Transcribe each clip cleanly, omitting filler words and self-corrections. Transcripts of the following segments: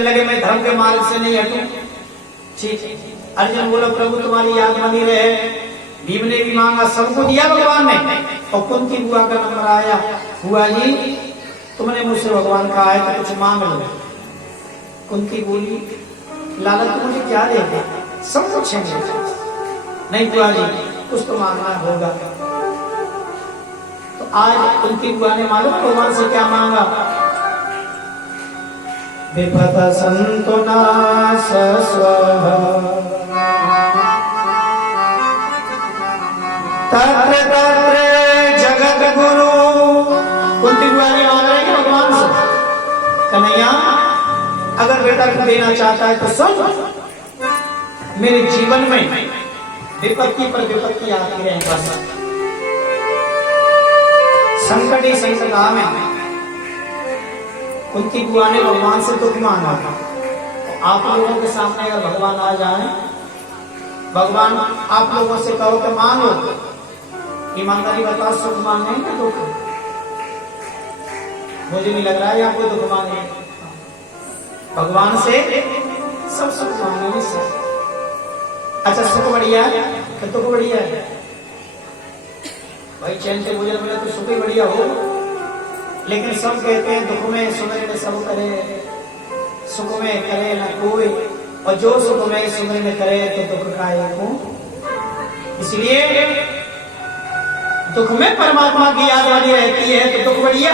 कहने लगे मैं धर्म के मार्ग से नहीं हटूं। ठीक। अर्जुन बोला प्रभु तुम्हारी याद बनी रहे। भीम ने भी मांगा, सबको दिया भगवान ने। और कुंती बुआ का नंबर आया, बुआ जी तुमने मुझसे भगवान कहा है तो कुछ मांग लो। कुंती बोली लाला तुम मुझे क्या देगा, सब कुछ है मेरे पास। नहीं बुआ जी कुछ तो मांगना होगा। तो आज कुंती बुआ ने मालूम भगवान से क्या मांगा, विपद संतो नाश स्वः तत्र तत्र जगत गुरु। कुंती बुआ ने मांग रहे हैं भगवान से, कन्हैया अगर बेटा तू देना चाहता है तो सुन, मेरे जीवन में विपत्ति पर विपत्ति आती रहे, बस संकट ही संकटा में। कुंती बुआ ने भगवान से दुख मांगा। तो आप लोगों के सामने अगर भगवान आ जाए, भगवान आप लोगों से कहो तो मांगो, ईमानदारी बताओ सुख मांगे कि दुख? मुझे नहीं लग रहा है आपको दुख मांगे। भगवान से सब सुख मांगे सब। अच्छा सुख बढ़िया है तो दुख बढ़िया है भाई, चैन से भोजन मिले तो सुख ही बढ़िया हो। लेकिन सब कहते हैं दुख में सुमरे में सब करे, सुख में करे ना कोई, और जो सुख में सुमरे में करे तो दुख का एक। इसलिए दुख में परमात्मा की याद वाली रहती है तो दुख बढ़िया,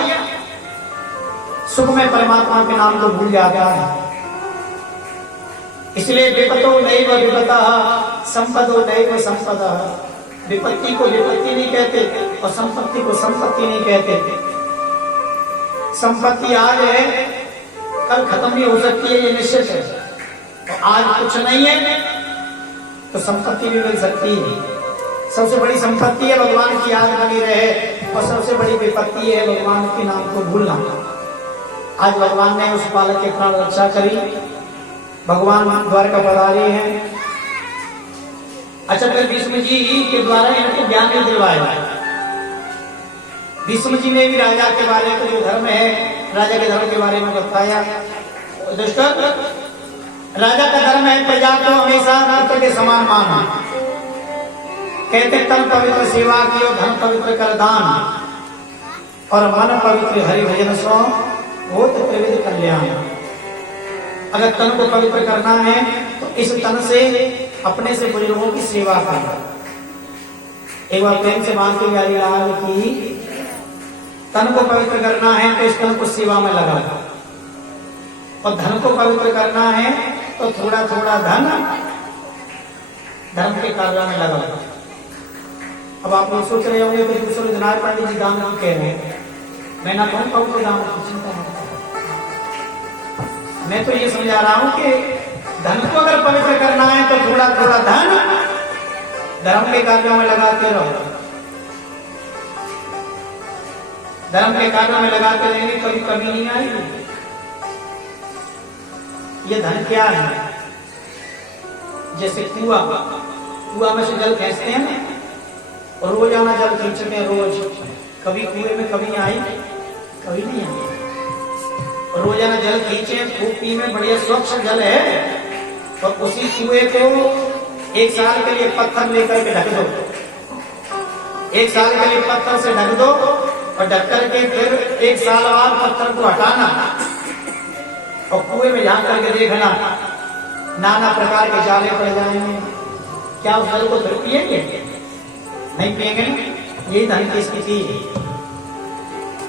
सुख में परमात्मा के नाम को भूल जाता है। इसलिए विपतो नैव विपतः संपदो नैव संपदः। विपत्ति को विपत्ति नहीं कहते और संपत्ति को संपत्ति नहीं कहते। संपत्ति आज है कल खत्म भी हो सकती है, ये निश्चित है। तो आज कुछ नहीं है तो संपत्ति भी मिल सकती है। सबसे बड़ी संपत्ति है भगवान की याद बनी रहे, और सबसे बड़ी विपत्ति है भगवान के नाम को भूलना। आज भगवान ने उस बालक के प्राण रक्षा करी, भगवान द्वारका पधारे हैं। अच्छा फिर भीष्म जी के द्वारा इनको ज्ञान नहीं दिलवाया। भीष्म जी ने भी राजा के बारे में जो धर्म है, राजा के धर्म के बारे में बताया। दुष्कर राजा का धर्म है प्रजा को हमेशा पुत्र के समान मानना। कहते तन पवित्र सेवा की और धन पवित्र कर दान, और मन पवित्र हरि भजन सो वो तो त्रिविध कल्याण। अगर तन को पवित्र करना है तो इस तन से अपने से बुजुर्गों की सेवा करना। एक बार प्रेम से बात की प्यारी लाल की, तन को पवित्र करना है तो इस तन को सेवा में लगा, और धन को पवित्र करना है तो थोड़ा थोड़ा धन धर्म के कार्यों में लगा। अब आप लोग सोच रहे होंगे कि दूसरे दिनार पंडित जी दान नहीं कह रहे हैं, मैं ना कहूँ तो दान की चिंता नहीं। मैं तो ये समझा रहा हूं कि धन को अगर पवित्र करना है तो थोड़ा थोड़ा धन धर्म के कार्यों में लगाते रहो। धर्म के कार्यों में लगाते रहेंगे कभी कमी नहीं आएगी। ये धन क्या है? जैसे कुआं में से जल खींचते हैं ना, और रोजाना जल खींचते हैं रोज। कभी कुएं में कभी आई, कभी नहीं आई। रोजाना जल खींचे, खूब पी में बढ़िया स्वच्छ जल है, और उसी कुएं को एक साल के लिए पत्थर लेकर के ढक दो। एक साल के लिए पत्थर से ढक दो, और ढक करके फिर एक साल बाद पत्थर को हटाना, और कुएं में झांक करके देखना, नाना प्रकार के जाले पड़ जाएंगे। क्या उस जल को फिर पिएंगे? नहीं पिएंगे। यही धन की स्थिति है।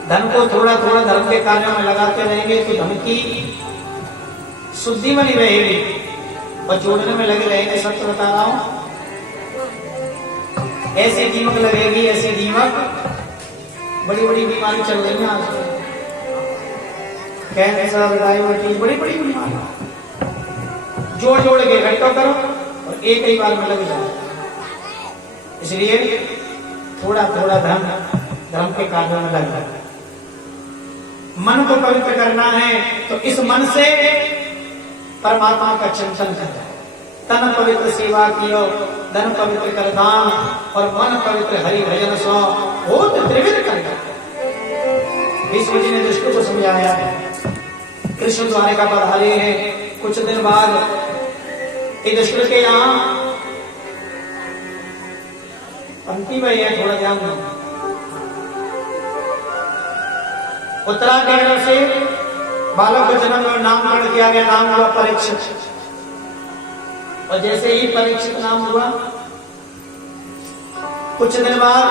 धन को थोड़ा थोड़ा धर्म के कार्यों में लगाते रहेंगे तो धन की शुद्धि बनी रहेगी, और जोड़ने में लगे रहेंगे। सत्य बता रहा हूं, ऐसी दीमक लगेगी, ऐसी दीमक, बड़ी बड़ी बीमारी चल रही है आजकल, कैंसर, डायबिटीज, बड़ी बड़ी बीमारी। जोड़ जोड़ के इकट्ठा करो और एक ही बार में लग जाए। इसलिए थोड़ा थोड़ा धन धर्म के कार्यों में लग जाए। मन को पवित्र करना है तो इस मन से परमात्मा का चिंतन करें। तन पवित्र सेवा कियो, धन पवित्र कर दान, और मन पवित्र हरि भजन सो हो तो त्रिविध कल्याण। भीष्म जी ने दुष्ट को समझाया, कृष्ण द्वारिका पधारे हैं। कुछ दिन बाद युधिष्ठिर के यहाँ पंक्ति में है, थोड़ा ध्यान दो। उत्तराखंड से बालक को जन्म और नामकरण किया गया, नाम हुआ परीक्षित। और जैसे ही परीक्षित नाम हुआ, कुछ दिन बाद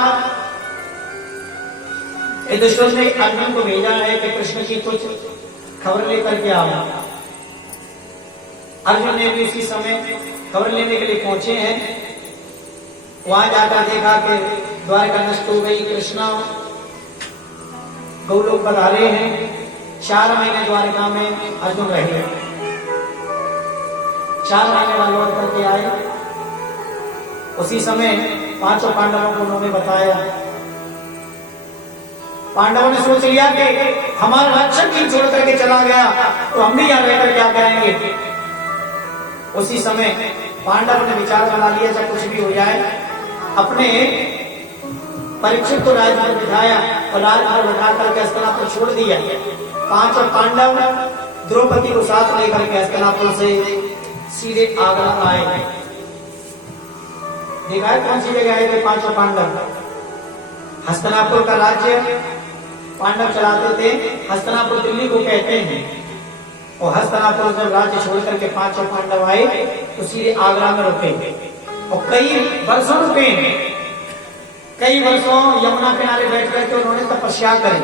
युधिष्ठिर ने अर्जुन को भेजा है कि कृष्ण की कुछ खबर लेकर के आओ। अर्जुन ने भी उसी समय खबर लेने के लिए पहुंचे हैं। वहां जाकर देखा कि द्वारका नष्ट हो गई, कृष्णा गौलोक पधारे हैं। 4 महीने द्वारका में अर्जुन रहे। 4 महीने बाद लौट करके आए। उसी समय 5 पांडवों को उन्होंने बताया। पांडवों ने सोच लिया कि हमारा रक्षक ही छोड़ करके चला गया तो हम भी यहां रहकर क्या करेंगे। उसी समय पांडवों ने विचार बना लिया, चाहे कुछ भी हो जाए, अपने परीक्षित को राज पर बिठाया और राज पर बिठा करके हस्तिनापुर छोड़ दिया। 5 पांडव द्रौपदी को साथ लेकर के हस्तिनापुर से सीधे आगरा आए। देखा है कौन सी जगह आए थे 5 पांडव? हस्तिनापुर का राज्य पांडव चलाते थे। हस्तिनापुर दिल्ली को कहते हैं। और हस्तिनापुर जब राज्य छोड़ करके 5 पांडव आए तो सीधे आगरा में रुके और कई वर्षों रुके। कई वर्षों यमुना किनारे बैठ करके उन्होंने तपस्या करी।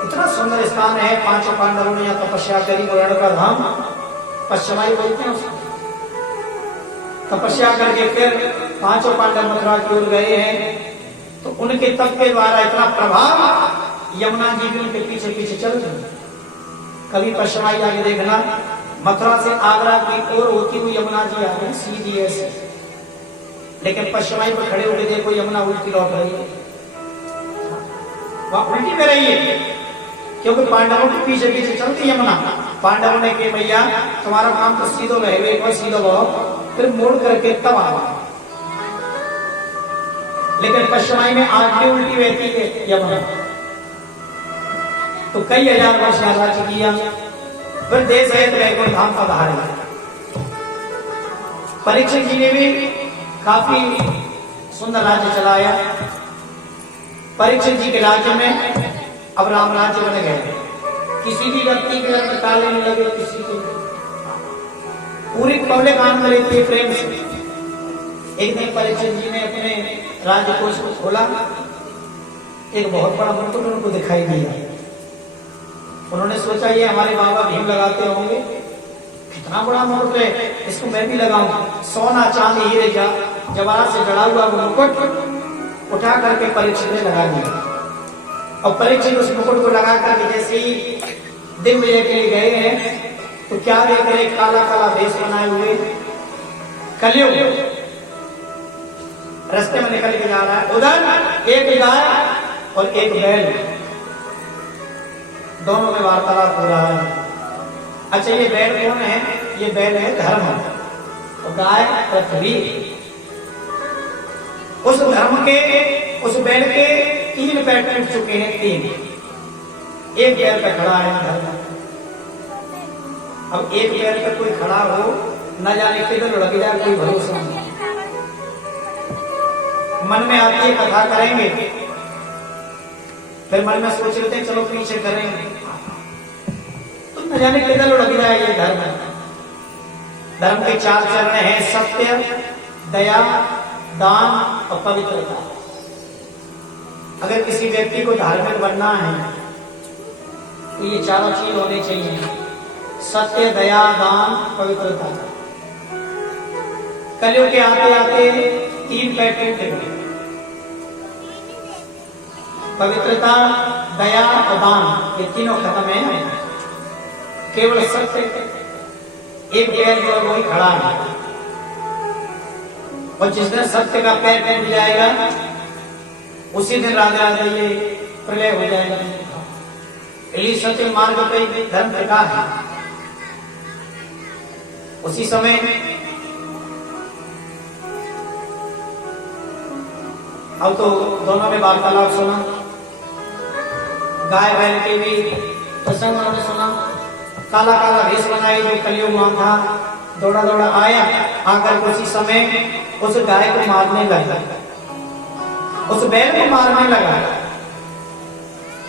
इतना सुंदर स्थान है। 5 पांडवों ने यहाँ तपस्या करी। मुरड़ का धाम पश्चिमाई बोलते हैं उसको। तपस्या करके फिर 5 पांडव मथुरा की ओर गए हैं। तो उनके तप के द्वारा इतना प्रभाव, यमुना जी भी उनके पीछे पीछे चल रही। कभी पश्चिमाई जाके देखना, मथुरा से आगरा की ओर होती हुई यमुना जी आ गई सीधी ऐसे। लेकिन पश्चिमाई पर खड़े होकर देखो, यमुना उल्टी लौट रही है। वह उल्टी में रही है क्योंकि पांडवों के पीछे पीछे चलती यमुना। पांडवों ने कहा भैया तुम्हारा काम तो सीधो रहे, एक बार सीधो बहो, फिर मोड़ करके तब आओ। लेकिन पश्चिमाई में आज भी उल्टी बहती है यमुना। तो कई हजार वर्ष राज्य किया। फिर देश है वैकुंठ धाम पधारे। परीक्षित जी ने भी काफी सुंदर राज्य चलाया। परीक्षित जी के राज्य में अब राम राज्य बन गए। किसी भी व्यक्ति के घर में ताले नहीं लगे, किसी को पूरी पब्लिक आनंद लेती है प्रेम से। एक दिन परीक्षित जी ने अपने राजकोष को खोला। एक बहुत बड़ा मुकुट उनको दिखाई दिया। उन्होंने सोचा ये हमारे बाबा भीम लगाते होंगे, कितना बड़ा मुकुट है, इसको मैं भी लगाऊं। सोना चांदी हीरे जवाहरात से जड़ा हुआ वो मुकुट उठा करके परीक्षित ने लगा दिया। और परीक्षित उस मुकुट को लगा करके जैसे ही दिग्विजय के लिए गए हैं तो क्या देख रहे, काला काला भेष बनाए हुए कलयुग रास्ते में निकल के जा रहा है। उधर एक गाय और एक बैल, दोनों में वार्तालाप हो रहा है। अच्छा ये बैल कौन है? ये बैल है धर्म और गाय पृथ्वी। उस धर्म के, उस बैल के 3 पैर टूट चुके हैं, 3। एक पैर पे खड़ा है धर्म। अब एक पैर पे कोई खड़ा हो, न जाने किधर लग जाए, कोई भरोसा नहीं। मन में आती है कथा करेंगे, फिर मन में सोच लेते हैं चलो पीछे करेंगे, तो न जाने किधर लग जाए ये धर्म। धर्म के 4 चरण हैं, सत्य, दया, दान और पवित्रता। अगर किसी व्यक्ति को धार्मिक बनना है तो ये 4 चीज होने चाहिए, सत्य, दया, दान, पवित्रता। कलयुग के आते आते 3 पैर टूट गए। पवित्रता, दया और दान, ये तीनों खत्म है। केवल सत्य एक पैर जो वही खड़ा है। और जिस दिन सत्य का पैर टूट जाएगा उसी दिन राधे राधे ये प्रलय हो जाएगा। इसलिए सत्य मार्ग पे धर्म टिका है। उसी समय अब तो दोनों ने वार्तालाप सुना। गाय बैल के भी प्रसंग उन्होंने सुना। काला काला भेष बनाई जो कलयुग वहां था, दौड़ा दौड़ा आया, आकर उसी समय उस गाय को मारने लगा, उस बैल को मारने लगा।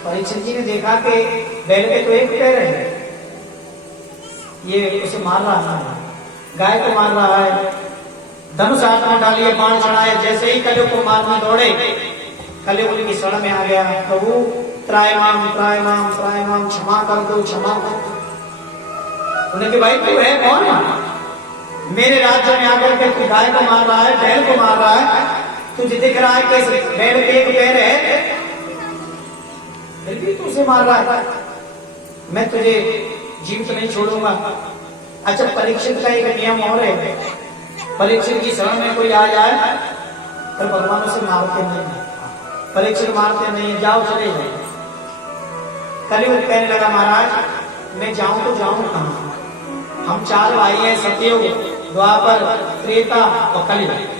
परीक्षित जी ने देखा कि बैल के तो एक पैर है, ये उसे मार रहा है, गाय को मार रहा है। धनुष हाथ में डालिए, बाण चढ़ाए, जैसे ही कलयुग को मारने दौड़े, कलयुग उनकी शरण में आ गया। प्रभु त्रायमाम त्रायमाम त्रायमाम, क्षमा कर दो, क्षमा कर दो। उन्हें भाई तू है कौन? मेरे राज्य में आकर के तू गाय को मार रहा है, बैल को मार रहा है, तुझे दिख रहा है कि बैल के एक पैर है, फिर भी तू उसे मार रहा है, मैं तुझे जीवित नहीं छोड़ूंगा। अच्छा, परीक्षित का एक नियम और है, परीक्षित की शरण में कोई आ जाए तो भगवान उसे मारते नहीं, परीक्षित मारते नहीं, जाओ चले जाए। कलयुग कहने लगा महाराज मैं जाऊं तो जाऊं कहां? हम चार भाई हैं, सतयुग, द्वापर, त्रेता और कलयुग।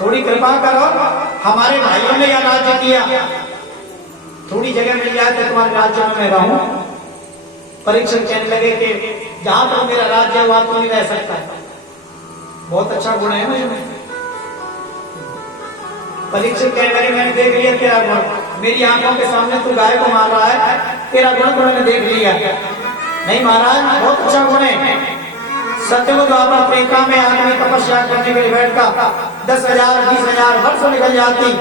थोड़ी कृपा करो, हमारे भाइयों ने यह राज्य किया, थोड़ी जगह मिल जाए तो तुम्हारे राज्य में मैं रहूं। परीक्षित कहने लगे कि जहां तक मेरा राज्य है वहां तो नहीं रह सकता, बहुत अच्छा गुण है मुझे। परीक्षित कहने लगे मैंने देख लिया तेरा गुण, मेरी आंखों के सामने तू गाय को मार रहा है, तेरा गुण तो मैंने देख लिया। नहीं महाराज बहुत अच्छा गुण है। सत्ययुग द्वापर त्रेता में आदमी तपस्या करने के लिए बैठता, 10,000 20,000 वर्ष निकल जाती,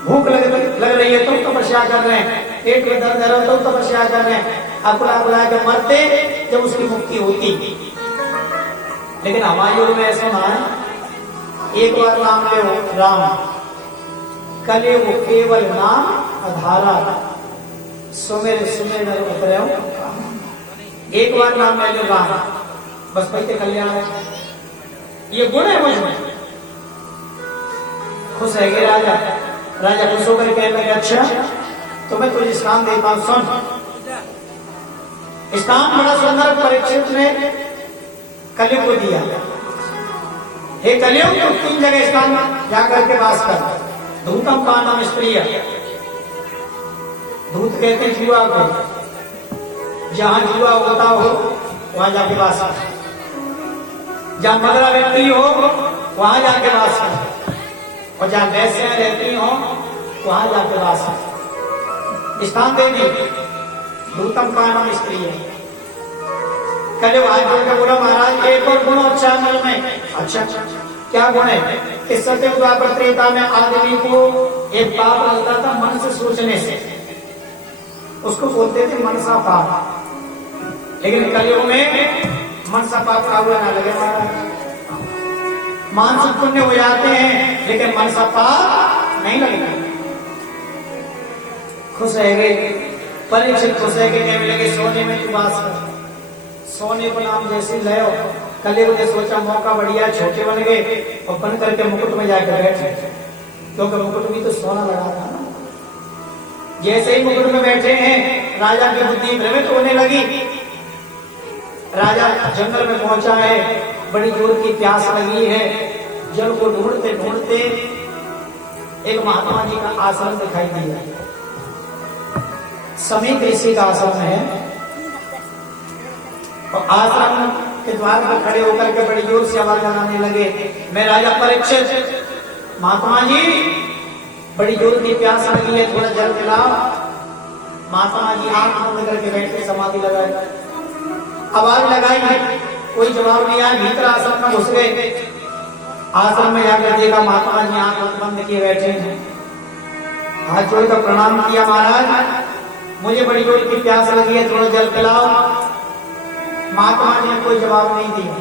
भूख लग रही है तो तपस्या कर रहे हैं, पेट में दर्द है तो तपस्या कर रहे हैं, अपना बुला के मरते जब उसकी मुक्ति होती। लेकिन हमारे युग में ऐसा ना है, एक बार नाम ले राम, कलयुग केवल नाम आधारा, सुमेर सुमेर उतरे। एक बार नाम ले लो राम, बस भाई कल्याण है, ये गुण है मुझमें। खुश है कि राजा, राजा खुश होकर कहने लगे अच्छा तो मैं तुझे स्थान देता हूं, सुन। स्थान बड़ा सुंदर परीक्षित ने कलयुग को दिया। हे कलयुग तो 3 जगह स्थान जाकर के वास कर, धूतम का नाम स्त्रीय, धूत कहते हैं जुआ को, जहां जुआ होता हो वहां जाके वास कर, जहां मदरा व्यक्ति हो वहां जाके वास कर, और जहां वैश्या रहती हो वहां जाके वास कर, स्थान दे दी। धूतम का नाम स्त्रीय। कलयुग हाथ जोड़ के बोला महाराज एक और गुण अच्छा मन में। अच्छा क्या गुण है? इस सत्ययुग द्वापर त्रेता में आदमी को एक पाप लगता था मन से सोचने से, उसको बोलते थे मनसा पाप। लेकिन कलयुग में मनसा पाप का हुआ ना लगे महाराज, मानसिक पुण्य हो जाते हैं लेकिन मनसा पाप नहीं लगेगा। खुश है गए परीक्षित, खुश है कि कहने लगे सोने में तू वास कर, सोने को नाम जैसे ले। कलयुग ने सोचा मौका बढ़िया, छोटे बन गए और बन करके मुकुट में जाकर बैठे, क्योंकि मुकुट भी तो सोना लगा था ना। जैसे ही मुकुट में बैठे हैं राजा की बुद्धि भ्रमित होने लगी। राजा जंगल में पहुंचा है, बड़ी जोर की प्यास लगी है, जल को ढूंढते ढूंढते एक महात्मा जी का आश्रम दिखाई दिया। समीप ऋषि का आश्रम है, और आश्रम के द्वार पर खड़े होकर के बड़ी जोर से आवाज लगाने लगे, मैं राजा परीक्षित, महात्मा जी बड़ी जोर की प्यास लगी है, थोड़ा जल पिलाओ। महात्मा जी आंख बंद करके बैठे समाधि लगाए, आवाज लगाई है, कोई जवाब नहीं आया। भीतर आश्रम में घुस गए, आश्रम में जाकर देखा महात्मा जी आंख बंद किए बैठे हैं। हाथ जोड़कर प्रणाम किया, महाराज मुझे बड़ी जोर की प्यास लगी है, थोड़ा जल पिलाओ। महात्मा जी ने कोई जवाब नहीं दिया।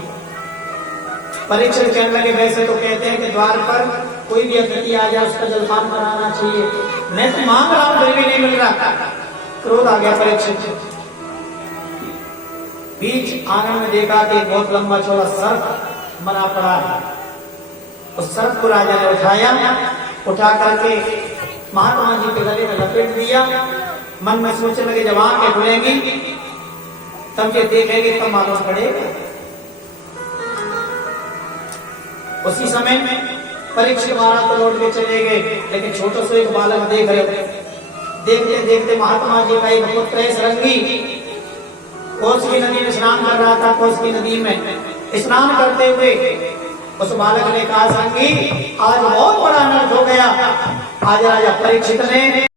परीक्षित कहने लगे वैसे तो कहते हैं कि द्वार पर कोई भी अतिथि आ जाए उसका जलपान कराना चाहिए, मैं तो मांग रहा हूं फिर भी नहीं मिल रहा। क्रोध आ गया परीक्षित। बीच आंगन में देखा कि बहुत लंबा चौड़ा सर्प बना पड़ा है। उस सर्प को राजा ने उठा करके महात्मा जी के गले में लपेट दिया। मन में सोचने लगे जब आंखें खुलेंगी तब ये देखेंगे तब मालूम पड़ेगा। उसी समय परीक्षित महाराज तो लौट के चले गए, लेकिन छोटा सा एक बालक देखते देखते महात्मा जी का एक पुत्र है सरंगी, कोस की नदी में स्नान कर रहा था। कोस की नदी में स्नान करते हुए उस बालक ने कहा, सरंगी आज बहुत बड़ा अनर्थ हो गया। आज राजा परीक्षित ने